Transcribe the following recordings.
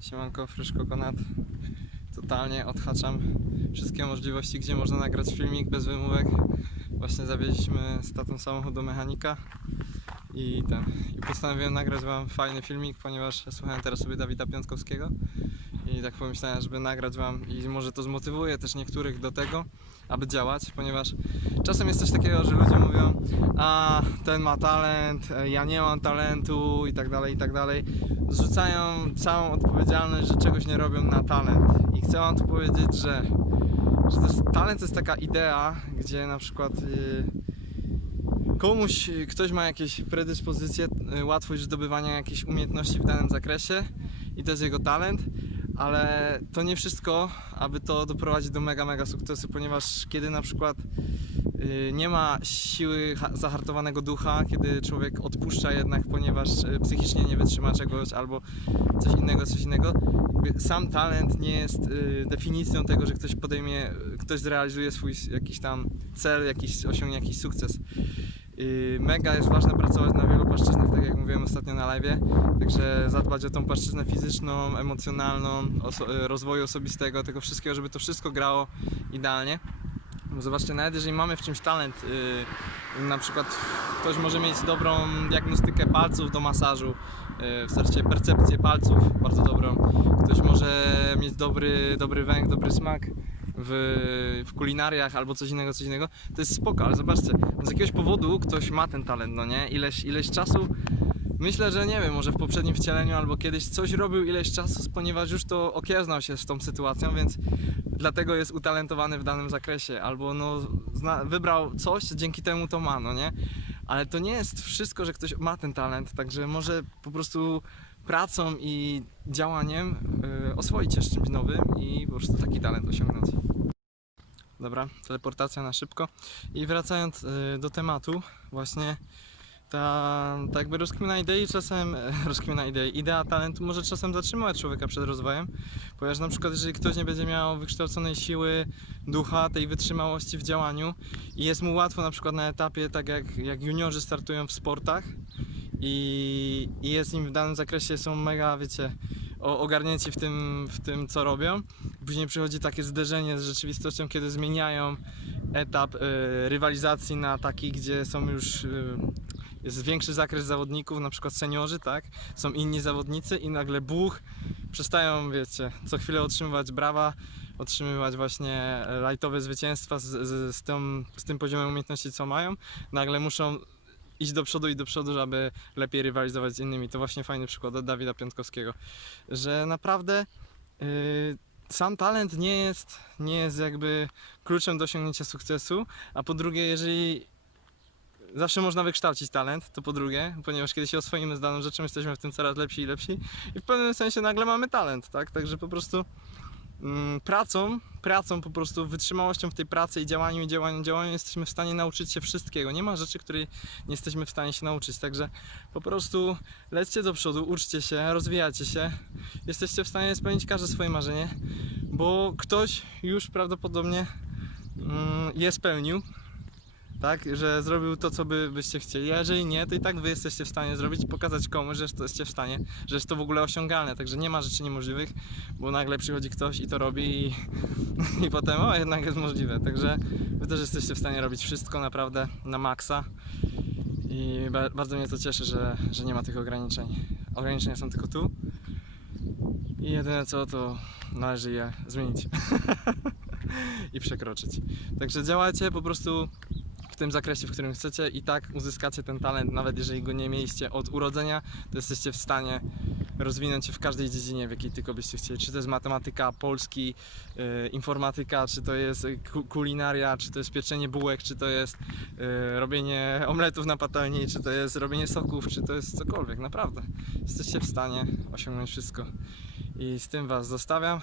Siemanko, Fresh Coconut. Totalnie odhaczam wszystkie możliwości, gdzie można nagrać filmik bez wymówek. Właśnie zawieźliśmy z tatą samochód do mechanika i ten. I postanowiłem nagrać wam fajny filmik, ponieważ słuchałem teraz sobie Dawida Piątkowskiego i tak pomyślałem, żeby nagrać wam i może to zmotywuje też niektórych do tego, aby działać, ponieważ czasem jest coś takiego, że ludzie mówią a ten ma talent, e, ja nie mam talentu i tak dalej, i tak dalej. Zrzucają całą odpowiedzialność, że czegoś nie robią na talent. I chcę wam tu powiedzieć, że, że to jest, talent to jest taka idea, gdzie na przykład y, komuś, ktoś ma jakieś predyspozycje, y, łatwość zdobywania jakichś umiejętności w danym zakresie i to jest jego talent, ale to nie wszystko, aby to doprowadzić do mega, mega sukcesu, ponieważ kiedy na przykład y, nie ma siły ha- zahartowanego ducha, kiedy człowiek odpuszcza jednak, ponieważ y, psychicznie nie wytrzyma czegoś albo coś innego, coś innego. Sam talent nie jest y, definicją tego, że ktoś podejmie, ktoś zrealizuje swój jakiś tam cel, jakiś, osiągnie jakiś sukces. Y, Mega jest ważne pracować na wielu płaszczyznach, tak jak mówiłem ostatnio na live. Także zadbać o tą płaszczyznę fizyczną, emocjonalną, oso- y, rozwoju osobistego, tego wszystkiego, żeby to wszystko grało idealnie. Bo zobaczcie, nawet jeżeli mamy w czymś talent, yy, na przykład ktoś może mieć dobrą diagnostykę palców do masażu, yy, w sensie percepcję palców bardzo dobrą, ktoś może mieć dobry, dobry węch, dobry smak w, w kulinariach albo coś innego, coś innego, to jest spoko, ale zobaczcie, z jakiegoś powodu ktoś ma ten talent, no nie? Ileś, ileś czasu Myślę, że nie wiem, może w poprzednim wcieleniu albo kiedyś coś robił ileś czasu, ponieważ już to okiełznał się z tą sytuacją, więc dlatego jest utalentowany w danym zakresie, albo no wybrał coś, dzięki temu to ma, no nie? Ale to nie jest wszystko, że ktoś ma ten talent, także może po prostu pracą i działaniem yy, oswoić się z czymś nowym i po prostu taki talent osiągnąć. Dobra, teleportacja na szybko. I wracając yy, do tematu, właśnie ta, ta jakby rozkmina idei czasem, rozkmina idei, idea talentu może czasem zatrzymać człowieka przed rozwojem, ponieważ na przykład jeżeli ktoś nie będzie miał wykształconej siły ducha, tej wytrzymałości w działaniu i jest mu łatwo na przykład na etapie, tak jak, jak juniorzy startują w sportach i, i jest im w danym zakresie, są mega, wiecie, o, ogarnięci w tym, w tym, co robią. Później przychodzi takie zderzenie z rzeczywistością, kiedy zmieniają etap y, rywalizacji na taki, gdzie są już y, jest większy zakres zawodników, na przykład seniorzy, tak? Są inni zawodnicy i nagle buch, przestają, wiecie, co chwilę otrzymywać brawa, otrzymywać właśnie lightowe zwycięstwa z, z, z, z tym poziomem umiejętności, co mają. Nagle muszą iść do przodu i do przodu, żeby lepiej rywalizować z innymi. To właśnie fajny przykład od Dawida Piątkowskiego, że naprawdę yy, sam talent nie jest, nie jest jakby kluczem do osiągnięcia sukcesu, a po drugie, jeżeli zawsze można wykształcić talent, to po drugie, ponieważ kiedy się oswoimy z daną rzeczą, jesteśmy w tym coraz lepsi i lepsi i w pewnym sensie nagle mamy talent, tak? Także po prostu pracą, pracą po prostu, wytrzymałością w tej pracy i działaniu, i działaniu, działaniu jesteśmy w stanie nauczyć się wszystkiego. Nie ma rzeczy, której nie jesteśmy w stanie się nauczyć, także po prostu lećcie do przodu, uczcie się, rozwijajcie się. Jesteście w stanie spełnić każde swoje marzenie, bo ktoś już prawdopodobnie mm, je spełnił, tak, że zrobił to, co by, byście chcieli, a jeżeli nie, to i tak wy jesteście w stanie zrobić, pokazać komuś, że jesteście w stanie, że jest to w ogóle osiągalne, także nie ma rzeczy niemożliwych, bo nagle przychodzi ktoś i to robi i, i potem, o, jednak jest możliwe, także wy też jesteście w stanie robić wszystko naprawdę na maksa. I ba- bardzo mnie to cieszy, że, że nie ma tych ograniczeń. Ograniczenia są tylko tu. I jedyne co, to należy je zmienić. I przekroczyć. Także działajcie po prostu tym zakresie, w którym chcecie i tak uzyskacie ten talent, nawet jeżeli go nie mieliście od urodzenia, to jesteście w stanie rozwinąć się w każdej dziedzinie, w jakiej tylko byście chcieli. Czy to jest matematyka, polski, y, informatyka, czy to jest y, ku- kulinaria, czy to jest pieczenie bułek, czy to jest y, robienie omletów na patelni, czy to jest robienie soków, czy to jest cokolwiek, naprawdę. Jesteście w stanie osiągnąć wszystko. I z tym Was zostawiam.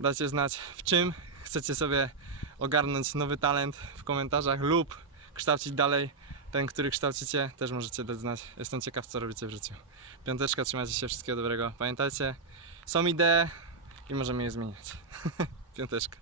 Dajcie znać, w czym chcecie sobie ogarnąć nowy talent w komentarzach lub kształcić dalej ten, który kształcicie, też możecie dać znać. Jestem ciekaw, co robicie w życiu. Piąteczka, trzymajcie się, wszystkiego dobrego. Pamiętajcie, są idee i możemy je zmieniać. Piąteczka.